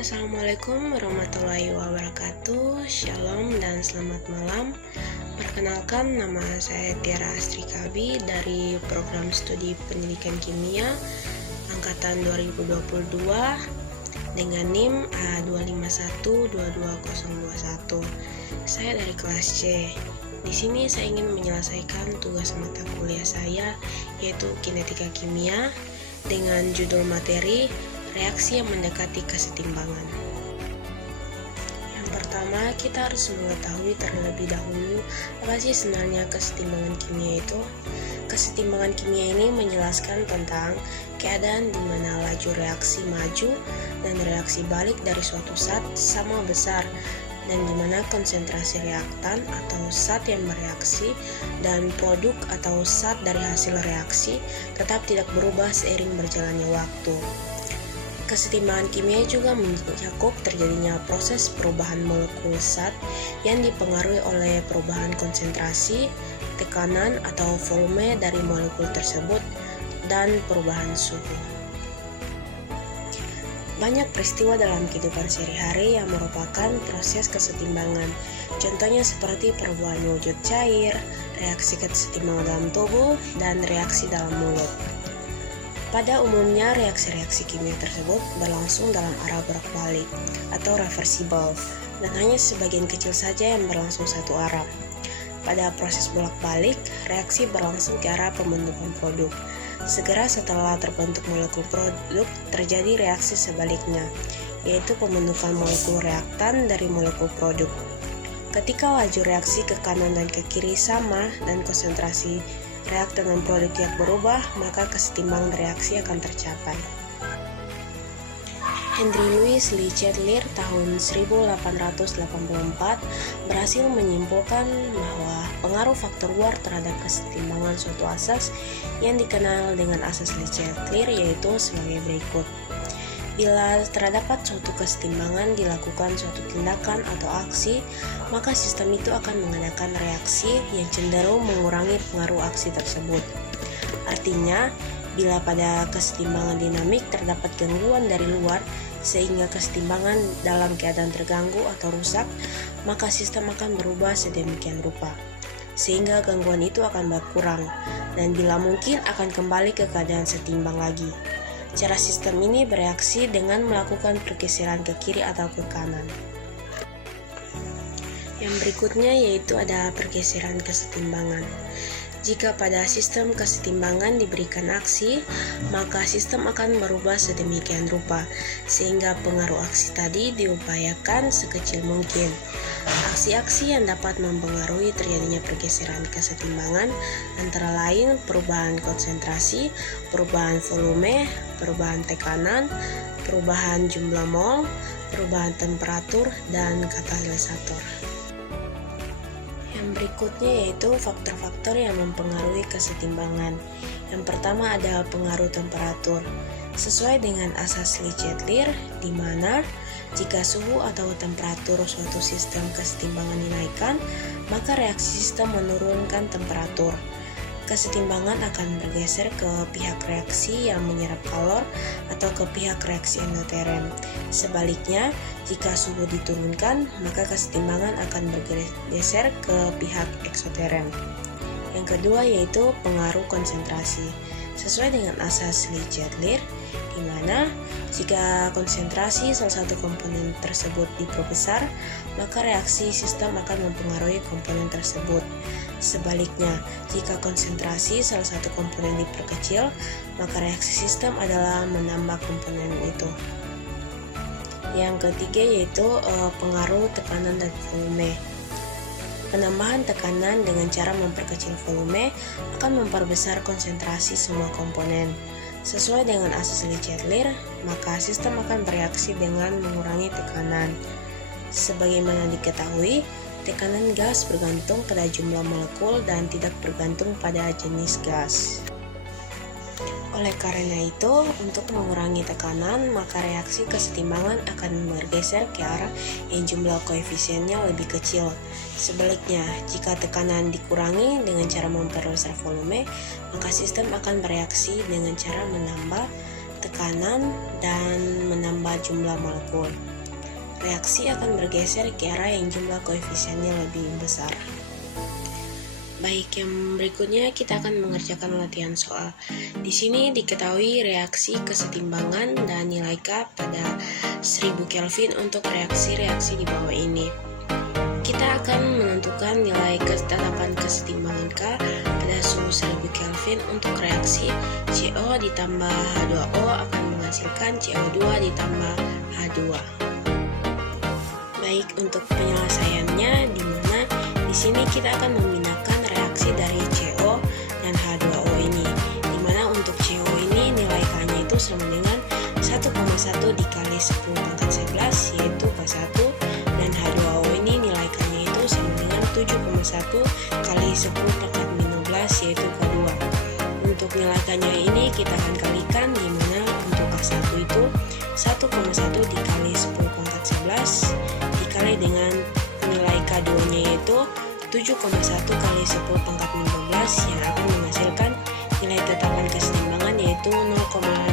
Assalamualaikum warahmatullahi wabarakatuh. Shalom dan selamat malam. Perkenalkan, nama saya Tiara Astri Kabi dari program studi pendidikan kimia angkatan 2022 dengan NIM A251-22021. Saya dari kelas C. Di sini saya ingin menyelesaikan tugas mata kuliah saya, yaitu kinetika kimia, dengan judul materi reaksi yang mendekati kesetimbangan. Yang pertama, kita harus mengetahui terlebih dahulu apa sih sebenarnya kesetimbangan kimia itu. Kesetimbangan kimia ini menjelaskan tentang keadaan di mana laju reaksi maju dan reaksi balik dari suatu zat sama besar, dan di mana konsentrasi reaktan atau zat yang bereaksi dan produk atau zat dari hasil reaksi tetap tidak berubah seiring berjalannya waktu. Kesetimbangan kimia juga mencakup terjadinya proses perubahan molekul zat yang dipengaruhi oleh perubahan konsentrasi, tekanan atau volume dari molekul tersebut, dan perubahan suhu. Banyak peristiwa dalam kehidupan sehari-hari yang merupakan proses kesetimbangan. Contohnya seperti perubahan wujud cair, reaksi kesetimbangan dalam tubuh, dan reaksi dalam mulut. Pada umumnya, reaksi-reaksi kimia tersebut berlangsung dalam arah bolak-balik atau reversible, dan hanya sebagian kecil saja yang berlangsung satu arah. Pada proses bolak-balik, reaksi berlangsung ke arah pembentukan produk. Segera setelah terbentuk molekul produk, terjadi reaksi sebaliknya, yaitu pembentukan molekul reaktan dari molekul produk. Ketika laju reaksi ke kanan dan ke kiri sama dan konsentrasi reaktan dan produk yang berubah, maka kesetimbangan reaksi akan tercapai. Henry Louis Leclerc tahun 1884 berhasil menyimpulkan bahwa pengaruh faktor luar terhadap kesetimbangan suatu asas yang dikenal dengan asas Leclerc yaitu sebagai berikut. Bila terdapat suatu kesetimbangan dilakukan suatu tindakan atau aksi, maka sistem itu akan mengadakan reaksi yang cenderung mengurangi pengaruh aksi tersebut. Artinya, bila pada kesetimbangan dinamik terdapat gangguan dari luar sehingga kesetimbangan dalam keadaan terganggu atau rusak, maka sistem akan berubah sedemikian rupa sehingga gangguan itu akan berkurang dan bila mungkin akan kembali ke keadaan setimbang lagi. Cara sistem ini bereaksi dengan melakukan pergeseran ke kiri atau ke kanan. Yang berikutnya yaitu ada pergeseran kesetimbangan. Jika pada sistem kesetimbangan diberikan aksi, maka sistem akan berubah sedemikian rupa, sehingga pengaruh aksi tadi diupayakan sekecil mungkin. Aksi-aksi yang dapat mempengaruhi terjadinya pergeseran kesetimbangan antara lain perubahan konsentrasi, perubahan volume, perubahan tekanan, perubahan jumlah mol, perubahan temperatur, dan katalisator. Yang berikutnya yaitu faktor-faktor yang mempengaruhi kesetimbangan. Yang pertama ada pengaruh temperatur. Sesuai dengan asas Leclerc, di mana jika suhu atau temperatur suatu sistem kesetimbangan dinaikkan, maka reaksi sistem menurunkan temperatur. Kesetimbangan akan bergeser ke pihak reaksi yang menyerap kalor atau ke pihak reaksi endoteren. Sebaliknya, jika suhu diturunkan, maka kesetimbangan akan bergeser ke pihak eksoteren. Yang kedua yaitu pengaruh konsentrasi. Sesuai dengan asas Leclerc, di mana jika konsentrasi salah satu komponen tersebut diperbesar, maka reaksi sistem akan mempengaruhi komponen tersebut. Sebaliknya, jika konsentrasi salah satu komponen diperkecil, maka reaksi sistem adalah menambah komponen itu. Yang ketiga yaitu pengaruh tekanan dan volume. Penambahan tekanan dengan cara memperkecil volume akan memperbesar konsentrasi semua komponen. Sesuai dengan asas Leclerc, maka sistem akan bereaksi dengan mengurangi tekanan. Sebagaimana diketahui, tekanan gas bergantung pada jumlah molekul dan tidak bergantung pada jenis gas. Oleh karena itu, untuk mengurangi tekanan, maka reaksi kesetimbangan akan bergeser ke arah yang jumlah koefisiennya lebih kecil. Sebaliknya, jika tekanan dikurangi dengan cara memperbesar volume, maka sistem akan bereaksi dengan cara menambah tekanan, dan menambah jumlah molekul. Reaksi akan bergeser ke arah yang jumlah koefisiennya lebih besar. Baik, yang berikutnya kita akan mengerjakan latihan soal. Di sini diketahui reaksi kesetimbangan dan nilai K pada 1000 Kelvin untuk reaksi-reaksi di bawah ini. Kita akan menentukan nilai ketetapan kesetimbangan K pada suhu 1000 Kelvin untuk reaksi CO ditambah H2O akan menghasilkan CO2 ditambah H2. Baik, untuk penyelesaiannya di mana di sini kita akan menggunakan reaksi dari CO dan H2O ini. Di mana untuk CO ini nilai K-nya itu sama dengan 1,1 dikali 10 pangkat 11 yaitu K1, dan H2O ini nilai K-nya itu sama dengan 7,1 kali 10 pangkat 15 yaitu K2. Untuk nilai K-nya ini kita akan kalikan, di mana untuk K1 itu 1,1 dikali 10 pangkat 11 dikali dengan nilai K2-nya yaitu 7,1 kali 10 pangkat 15 yang akan menghasilkan nilai tetapan kesetimbangan yaitu 0,5